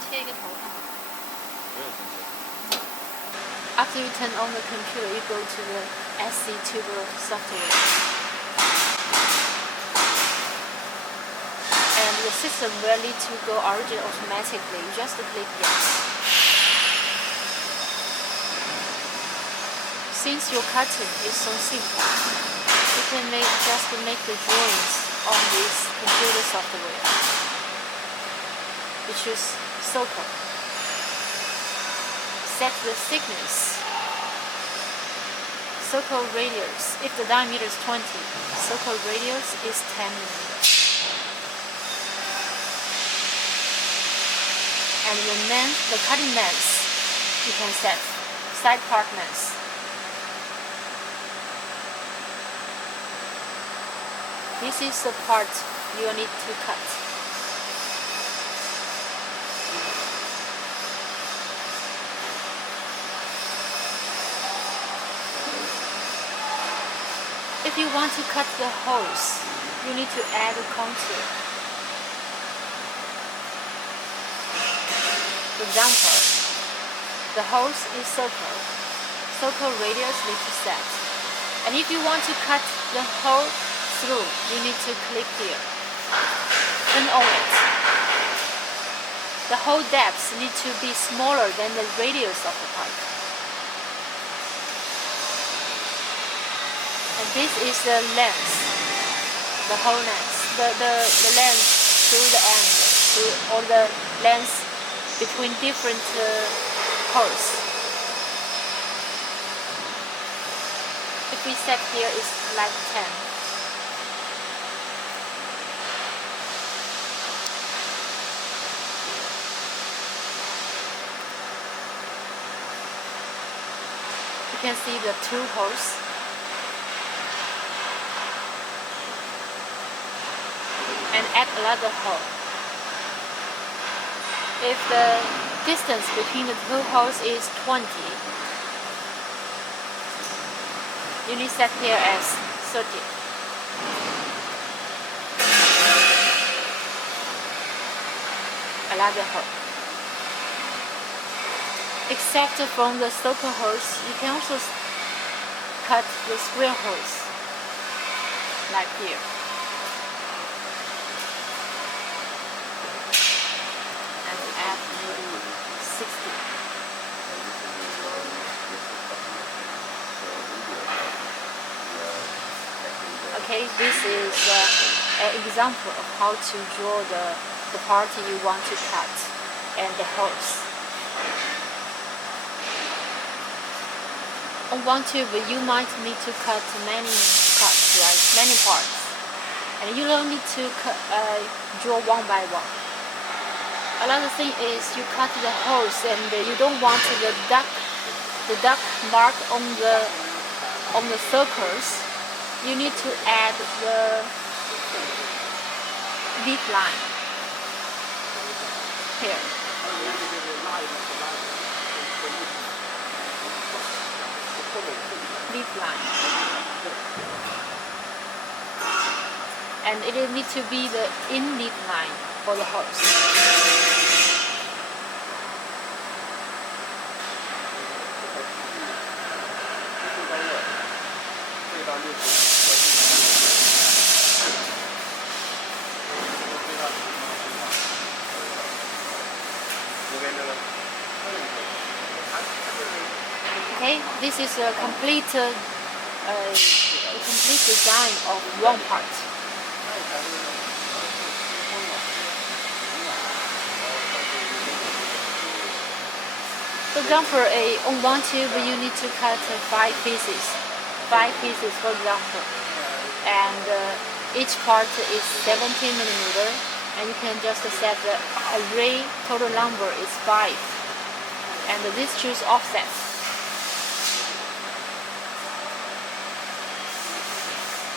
切一个头看看。不用分切。 After you turn on the computer, you go to the SC tuber software. And the system will need to go origin automatically. You just click yes. Since your cutting is so simple, you can just make the drawings on this computer software. You choose circle. Set the thickness. Circle radius. If the diameter is 20, circle radius is 10 mm. And the cutting length, you can set side part length. This is the part you will need to cut. If you want to cut the holes, you need to add a contour. For example, the holes is circle. Circle radius need to set. And if you want to cut the hole through, you need to click here. Turn on it. The hole depths need to be smaller than the radius of the pipe. And this is the length, the whole length, the length through the end, through all the lengths between different holes. If we set here is like 10. You can see the 2 holes. And add another hole. If the distance between the 2 holes is 20, you need to set here as 30. Another hole. Except from the circle holes, you can also cut the square holes, like here. And add maybe 60. Okay, this is an example of how to draw the part you want to cut and the holes. On one tube, you might need to cut many cuts, right? Many parts, and you don't need to draw one by one. Another thing is you cut the holes, and you don't want the duck mark on the circles. You need to add the lead line here. Lead line, and it needs to be the in lead line for the hose. Okay, this is a complete design of one part. For example, on one tube you need to cut 5 pieces. 5 pieces, for example, and each part is 17 millimeter, and you can just set the array total number is 5, and this choose offset.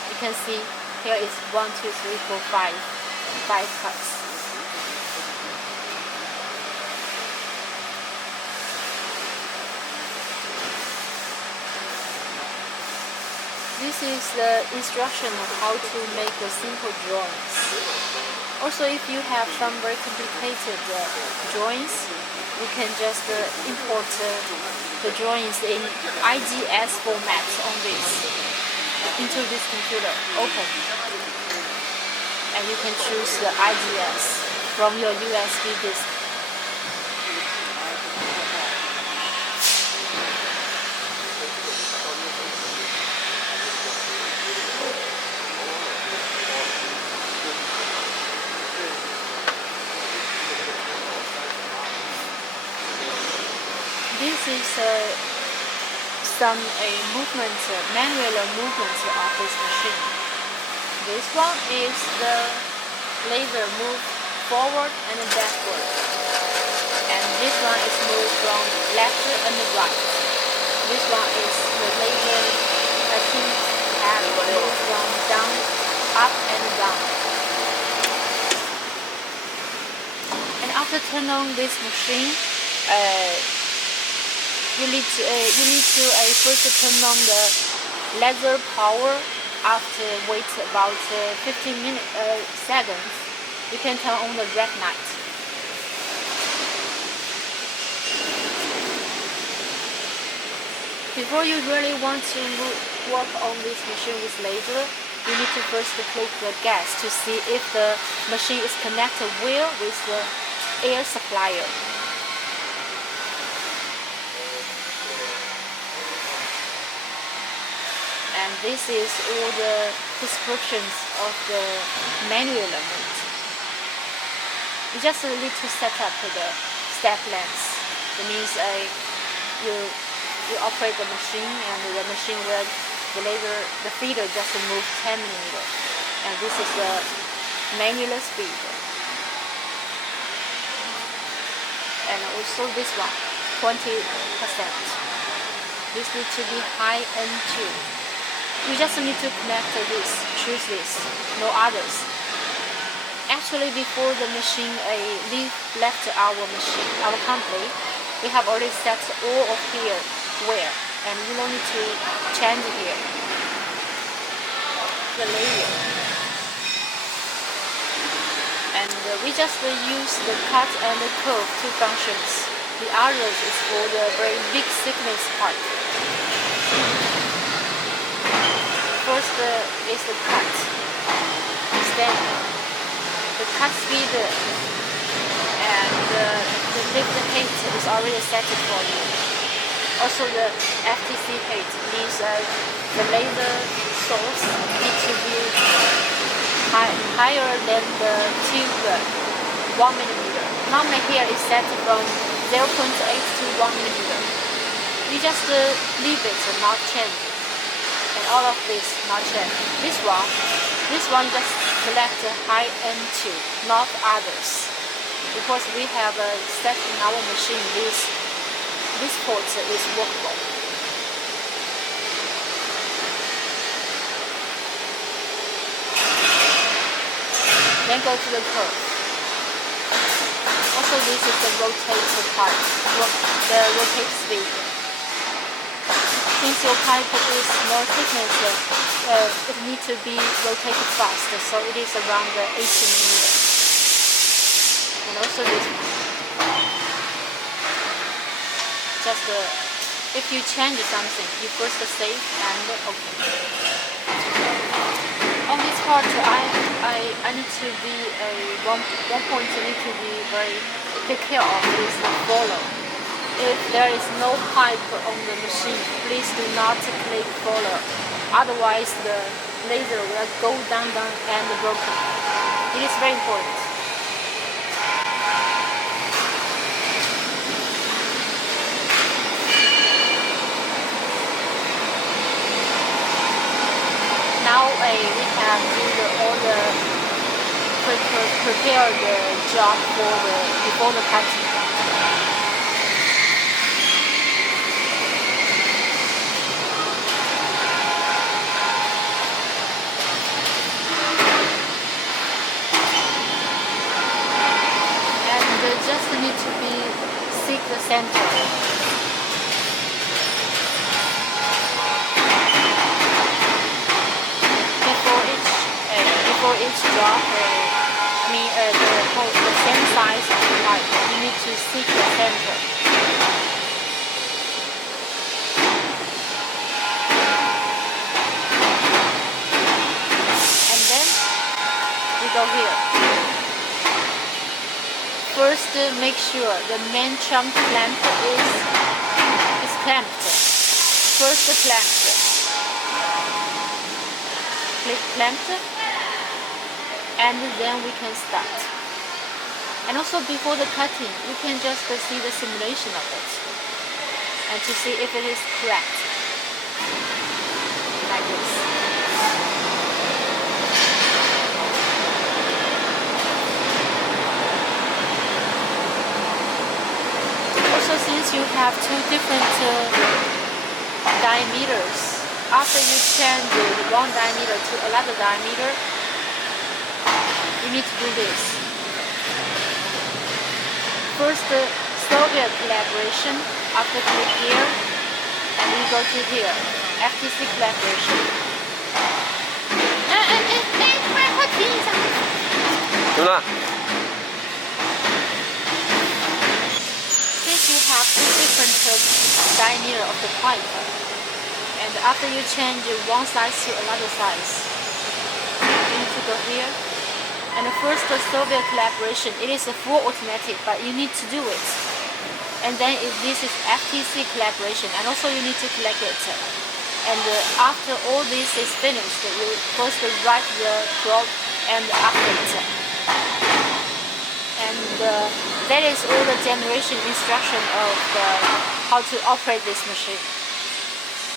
You can see here is 1, 2, 3, 4, 5 cuts. This is the instruction of how to make a simple drawings. Also, if you have some very complicated drawings, you can just import the drawings in IGS format on this into this computer. Open, and you can choose the IGS from your USB disk. This is some movement, manual movement of this machine. This one is the laser move forward and backward, and this one is moved from left and right. This one is the laser pad moved from down, up and down. And after turn on this machine, you need to first turn on the laser power. After wait about 15 seconds, you can turn on the red light. Before you really want to work on this machine with laser, you need to first click the gas to see if the machine is connected well with the air supplier. And this is all the descriptions of the manual mode. You just need to set up the step length. That means you operate the machine, and the machine will the feeder just move 10 mm. And this is the manual speed. And also this one, 20%. This needs to be high and tuned. You just need to connect this, choose this, no others. Actually, before the machine left our company, we have already set all of here where, and you don't need to change here. The layer. And we just use the cut and the curve two functions. The others is for the very big thickness part. First is the cut. Then the cut speed and the lift height is already set for you. Also the FTC height means the laser source needs to be higher than the tube 1 mm. Normally here is set from 0.8 to 1 mm. You just leave it and not change it. And all of this not change. This one just select high and tube, not others, because we have set in our machine this port is workable. Then go to the curve. Also, this is the rotate part, the rotate speed. Since your pipe is more thickness, it needs to be rotated fast, so it is around 80 mm. And also this one. Just if you change something, you first save and OK. On this part, I need to be one point need to be very take care of is the follow. If there is no pipe on the machine, please do not click follow. Otherwise, the laser will go down and broken. It is very important. Now we can do all the prepare the job before the cutting. Just need to be seek the center. holes drop, the same size of the pipe. You need to seek the center. And then we go here. First, make sure the main trunk clamp is clamped. First clamped. Click clamped, and then we can start. And also before the cutting, you can just see the simulation of it and to see if it is correct, like this. Also, since you have two different diameters, after you change one diameter to another diameter, you need to do this. First, Soviet collaboration. After click here, and you go to here, FTC collaboration. Since you have two different diameter of the pipe, and after you change one size to another size, you need to go here. And the first Soviet collaboration, it is a full automatic, but you need to do it. And then this is FTC collaboration, and also you need to select it. And after all this is finished, you first write the probe and update. And that is all the generation instruction of how to operate this machine.